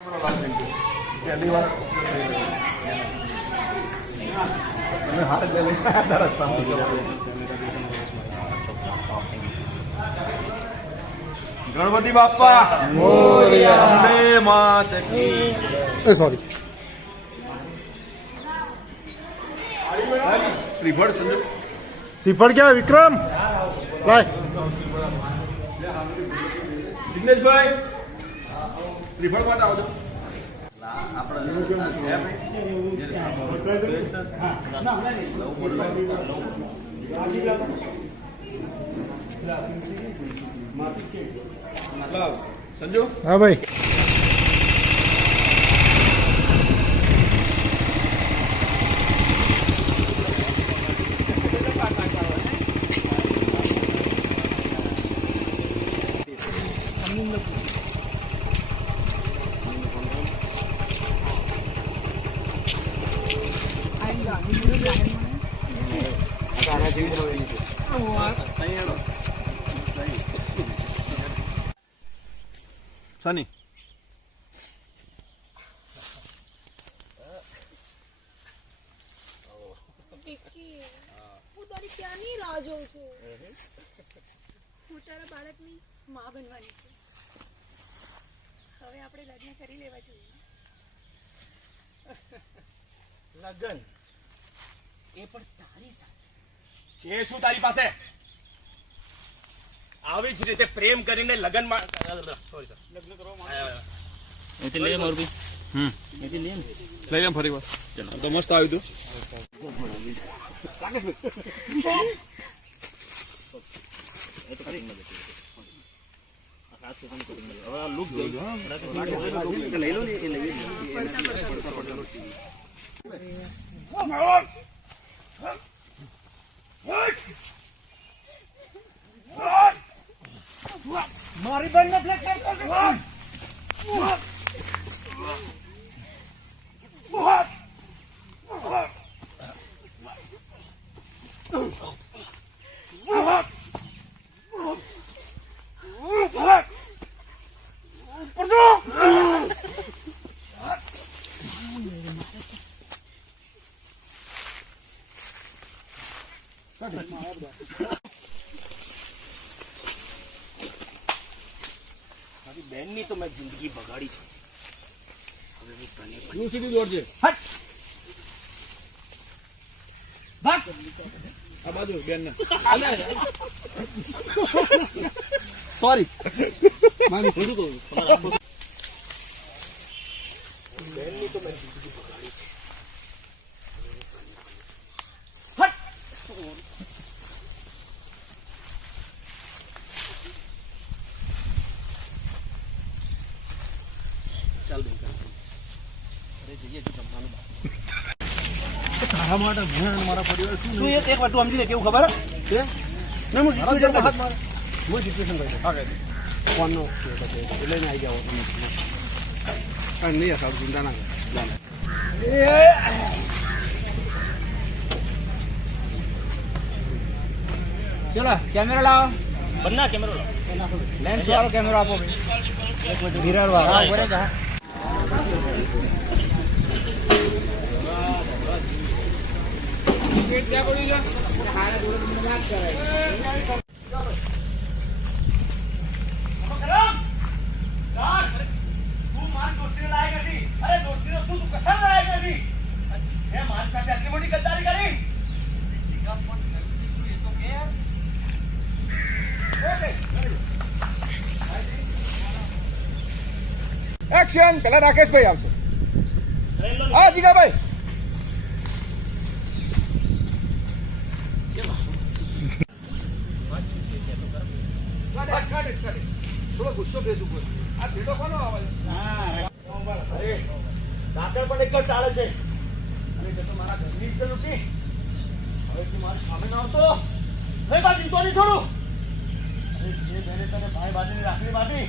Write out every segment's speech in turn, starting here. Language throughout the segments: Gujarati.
પહેલી વાર હાથ લઈ ગણપતિ બાપા મોરયા અંબે માત કી સોરી શ્રીફળ સંજય શ્રીફળ ક્યાં વિક્રમ લાય જિગ્નેશભાઈ શ્રીફળ માટે આવજો સંજુ હા ભાઈ સની વિક્કી, હું તારી ક્યાંની રાહ જોઉં છું. હું તારા બાળકની માં બનવાની છું. હવે આપણે લગ્ન કરી લેવા જોઈએ. લગન એ પણ તારી સાથે છે. શું તારી પાસે આવી જ રીતે પ્રેમ કરીને લગનમાં સોરી સર લગ્ન કરવા એથી લે મોરબી એથી લે લઈ લેમ ફરી વાર તો મસ્ત આવ્યું મારી બેન ને બ્લેક કરતો મારી બેન ની તો મેં જિંદગી બગાડી છે. હવે હું તને સીધું દોડજે હટ ભાગ આ બાજુ બેન ને સોરી મારી શું કહું તમારા બેન ની તો મેં જિંદગી બગાડી છે. હટ ચાલ બેન ચાલ. અરે જઈએ તું જમવાનું તારા માટે હું મારા પરિવાર શું તું એક વાત તું સમજી લે કેવું ખબર હે ના હું સિચ્યુએશન હાથ મારે હું સિચ્યુએશન કહી હા કઈ ફોનનો એટલે ને આવી જાવ કાંઈ નહીં સાહેબ ચિંતા ના ચલો કેમેરા લાવો બન્ના કેમેરો લેન્સ વાળો કેમેરો આપો મિરર વાળો બરાબર એક્શન પેલા રાકેશભાઈ આવતો હા જીગાભાઈ થોડો ગુસ્સો ભેજું બોલ આ ભેટો કોનો આવે અરે ડાકર પણ એક જ ચાલે છે. અરે તે તો મારા ઘરની જ લૂટી. હવે તું મારી સામે ના આવતો નહીં બાજી તો નહીં છોડું. અરે જે બેને તને ભાઈ બાજુની રાખડી બાંધી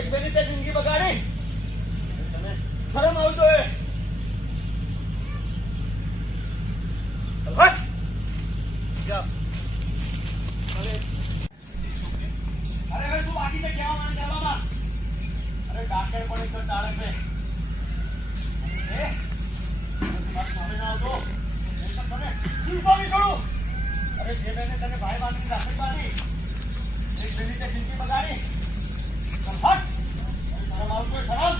એક બેની તે જિંદગી બગાડી. તને શરમ આવવી જોઈએ. હટ જા. અરે હવે તું બાકી છે કેવા માંગ કરવામાં. અરે ડાકર પણ એક જ ચાલે છે. હવે જે બેને તને ભાઈ બાંધીને રાખડી બાંધી એક મિનિટે જિંદગી બગાડી ચાલ હટ શરમ આવતું હોય શરમ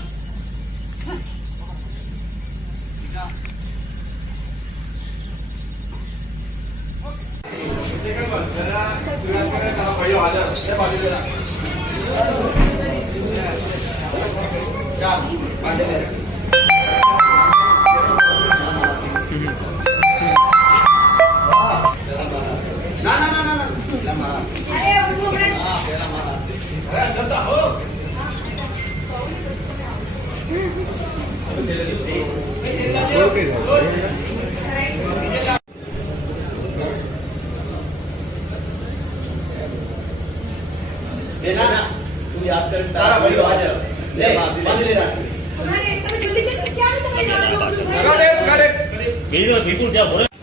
તું યાદ કરી તારા ભાઈઓ હાજર લે બાંધી લે અરે તમે જલ્દી ચેક ક્યાં તમે રાહ જોઉં છું ગાડે બીજો વિપુલ જ્યાં ભરે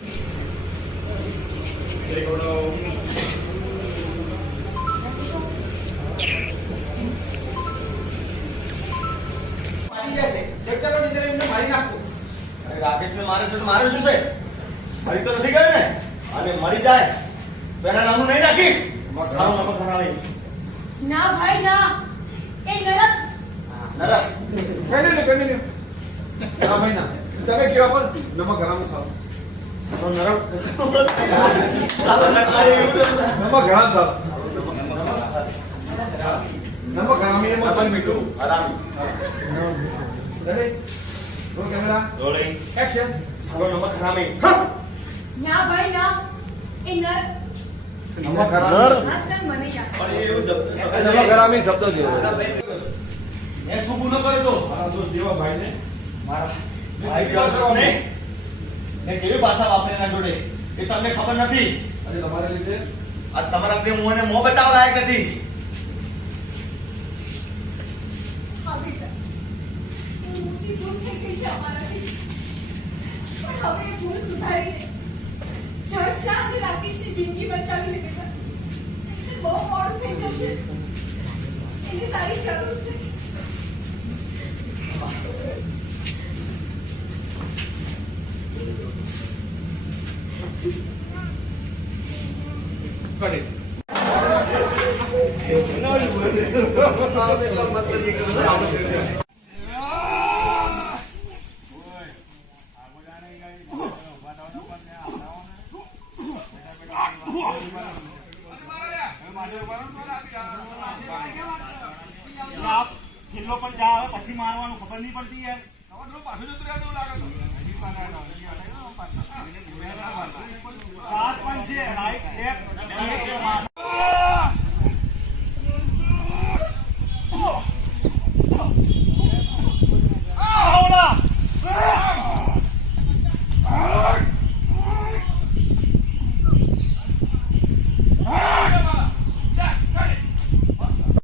રાકેશને મારે છે તો મારે શું છે મરી તો નથી ગયો ને અને મરી જાય તો એના નામનું નહીં રાખીશ સારું નમક ખરાવી ના ભાઈ ના એ નરક નરક કંટિન્યુ હા ભાઈ ના તમે કેવા પણ નમક ગરમ સારું સારું નરક સારું નકારે એવું તો નમક ગરમ સારું નમક ગરમ એ મત મીઠું આરામ ready roll camera rolling action સારું નમક ખરાવી ના ભાઈ ના એ નરક નમક ગરમ હા સર મને યાદ પણ એ એવું નમક ગરમ એ શબ્દ છે મેં શું ગુનો કર્યો તો મારા દોસ્ત જેવા ભાઈને મારા ભાઈ જેવા ને મેં કેવી ભાષા વાપરી એના જોડે એ તમને ખબર નથી આજે તમારા લીધે આ તમારા લીધે હું એને મોં બતાવવા લાયક નથી હવે સર મોટી ભૂલ થઈ ગઈ છે અમારાથી પણ હવે એ ભૂલ સુધારીને ચર્ચા અને રાકેશની જિંદગી બચાવી લીધી સર એટલે બહુ મોડું થઈ જશે એને તારી જરૂર છે કરી છેલ્લો પણ જા આવે પછી મારવાનું ખબર નહીં પડતી યાર પાછું જતું રહેતું લાગે